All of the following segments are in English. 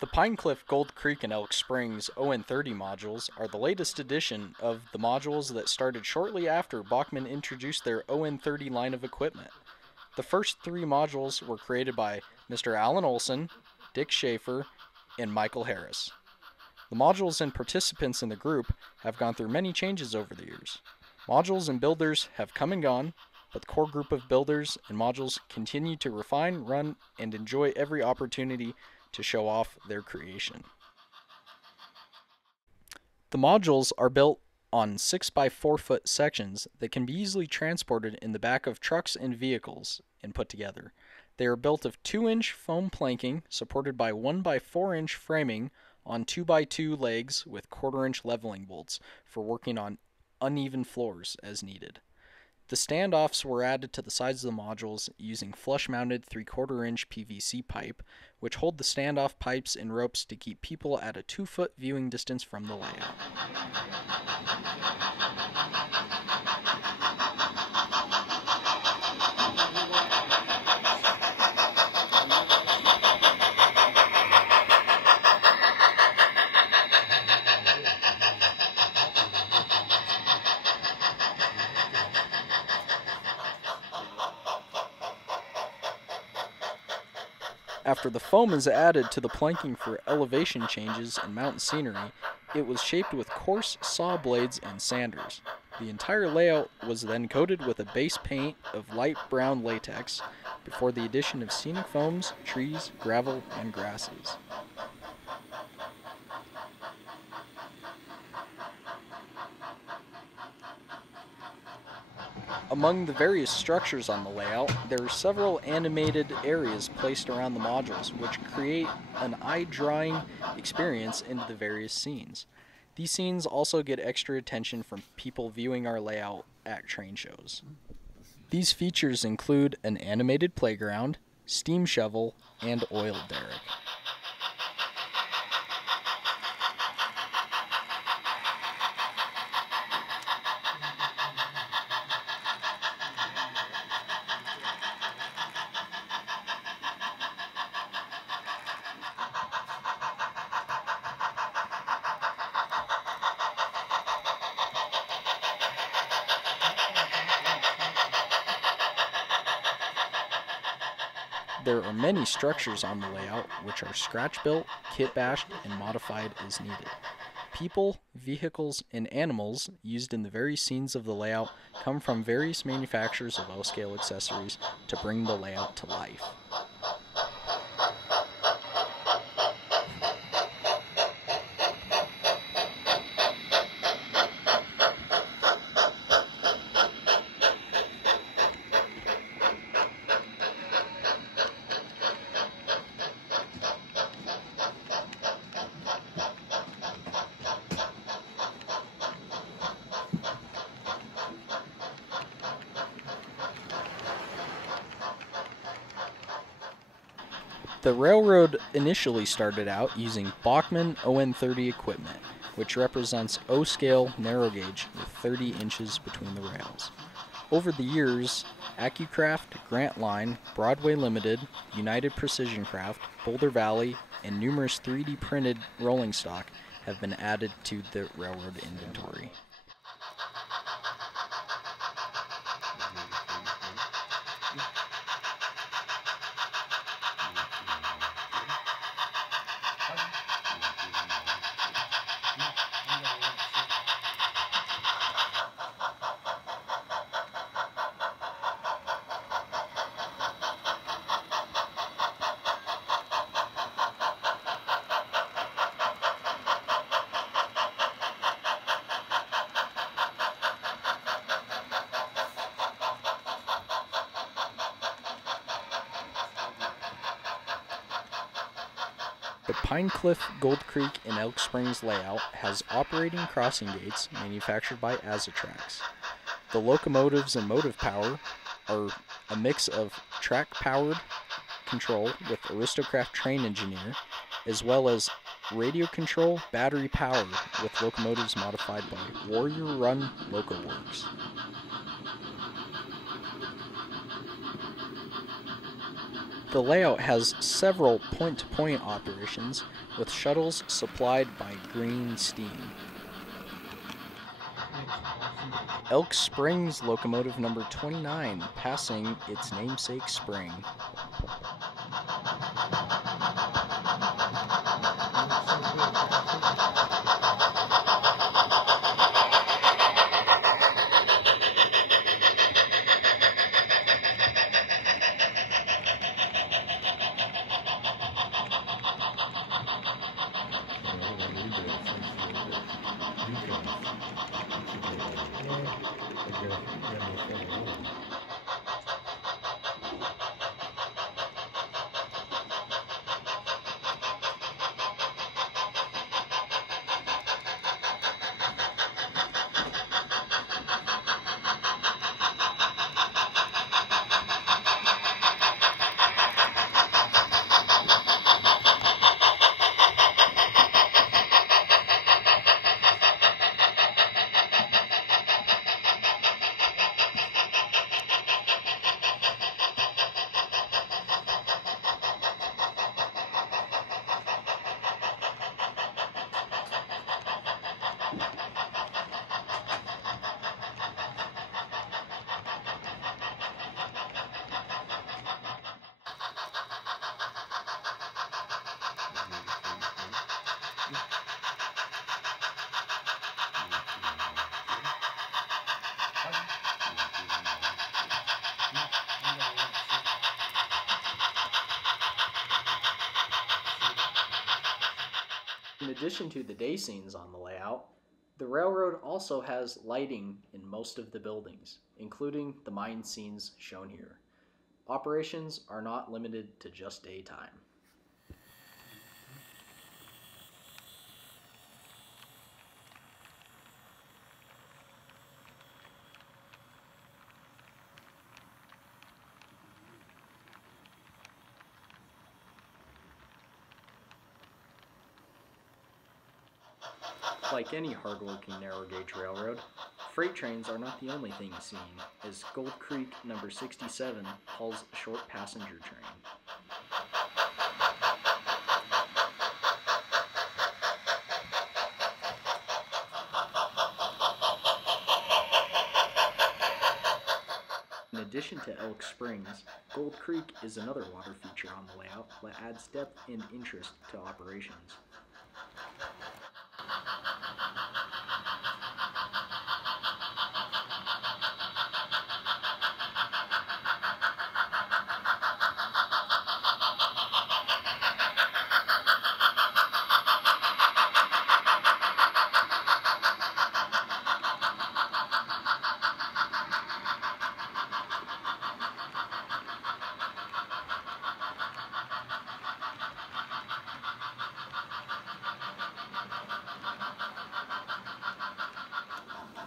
The Pinecliff, Gold Creek, and Elk Springs ON30 modules are the latest edition of the modules that started shortly after Bachmann introduced their ON30 line of equipment. The first three modules were created by Mr. Alan Olson, Dick Schaefer, and Michael Harris. The modules and participants in the group have gone through many changes over the years. Modules and builders have come and gone, but the core group of builders and modules continue to refine, run, and enjoy every opportunity to show off their creation. The modules are built on 6 by 4 foot sections that can be easily transported in the back of trucks and vehicles and put together. They are built of 2-inch foam planking supported by 1 by 4-inch framing on 2 by 2 legs with 1/4-inch leveling bolts for working on uneven floors as needed. The standoffs were added to the sides of the modules using flush-mounted 3/4-inch PVC pipe, which hold the standoff pipes and ropes to keep people at a 2-foot viewing distance from the layout. After the foam is added to the planking for elevation changes and mountain scenery, it was shaped with coarse saw blades and sanders. The entire layout was then coated with a base paint of light brown latex before the addition of scenic foams, trees, gravel, and grasses. Among the various structures on the layout, there are several animated areas placed around the modules, which create an eye-drawing experience into the various scenes. These scenes also get extra attention from people viewing our layout at train shows. These features include an animated playground, steam shovel, and oil derrick. There are many structures on the layout which are scratch-built, kit-bashed, and modified as needed. People, vehicles, and animals used in the various scenes of the layout come from various manufacturers of L-scale accessories to bring the layout to life. The railroad initially started out using Bachmann ON30 equipment, which represents O-scale narrow gauge with 30 inches between the rails. Over the years, AccuCraft, Grant Line, Broadway Limited, United Precision Craft, Boulder Valley, and numerous 3D printed rolling stock have been added to the railroad inventory. The Pinecliff, Gold Creek, and Elk Springs layout has operating crossing gates manufactured by Azatrax. The locomotives and motive power are a mix of track-powered control with Aristocraft train engineer, as well as radio control battery power with locomotives modified by Warrior Run Loco Works. The layout has several point-to-point operations with shuttles supplied by green steam. Elk Springs locomotive number 29 passing its namesake spring. In addition to the day scenes on the layout, the railroad also has lighting in most of the buildings, including the mine scenes shown here. Operations are not limited to just daytime. Like any hard-working narrow-gauge railroad, freight trains are not the only thing seen, as Gold Creek number 67 hauls a short passenger train. In addition to Elk Springs, Gold Creek is another water feature on the layout that adds depth and interest to operations.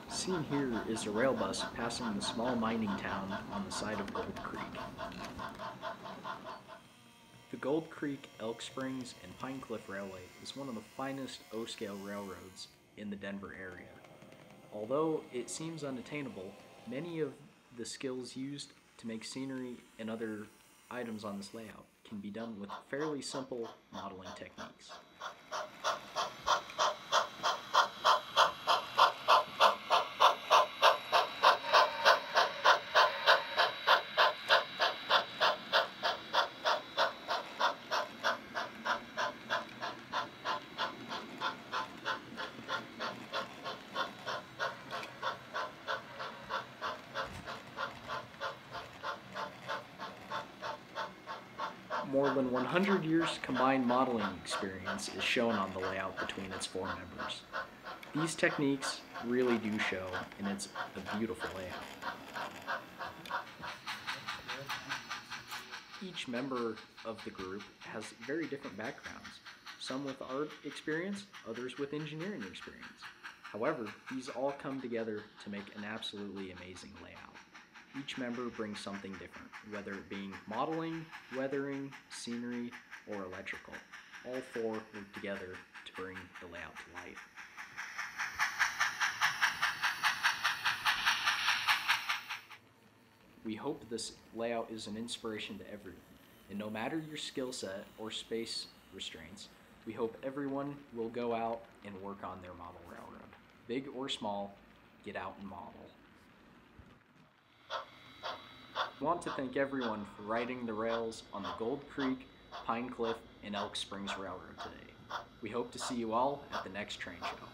Seen here is a rail bus passing the small mining town on the side of Gold Creek. The Gold Creek, Elk Springs, and Pine Cliff Railway is one of the finest O-scale railroads in the Denver area. Although it seems unattainable, many of the skills used to make scenery and other items on this layout can be done with fairly simple modeling techniques. More than 100 years combined modeling experience is shown on the layout between its four members. These techniques really do show, and it's a beautiful layout. Each member of the group has very different backgrounds, some with art experience, others with engineering experience. However, these all come together to make an absolutely amazing layout. Each member brings something different, whether it being modeling, weathering, scenery, or electrical. All four work together to bring the layout to life. We hope this layout is an inspiration to everyone, And no matter your skill set or space restraints, we hope everyone will go out and work on their model railroad. Big or small, get out and model. We want to thank everyone for riding the rails on the Gold Creek, Pine Cliff, and Elk Springs Railroad today. We hope to see you all at the next train show.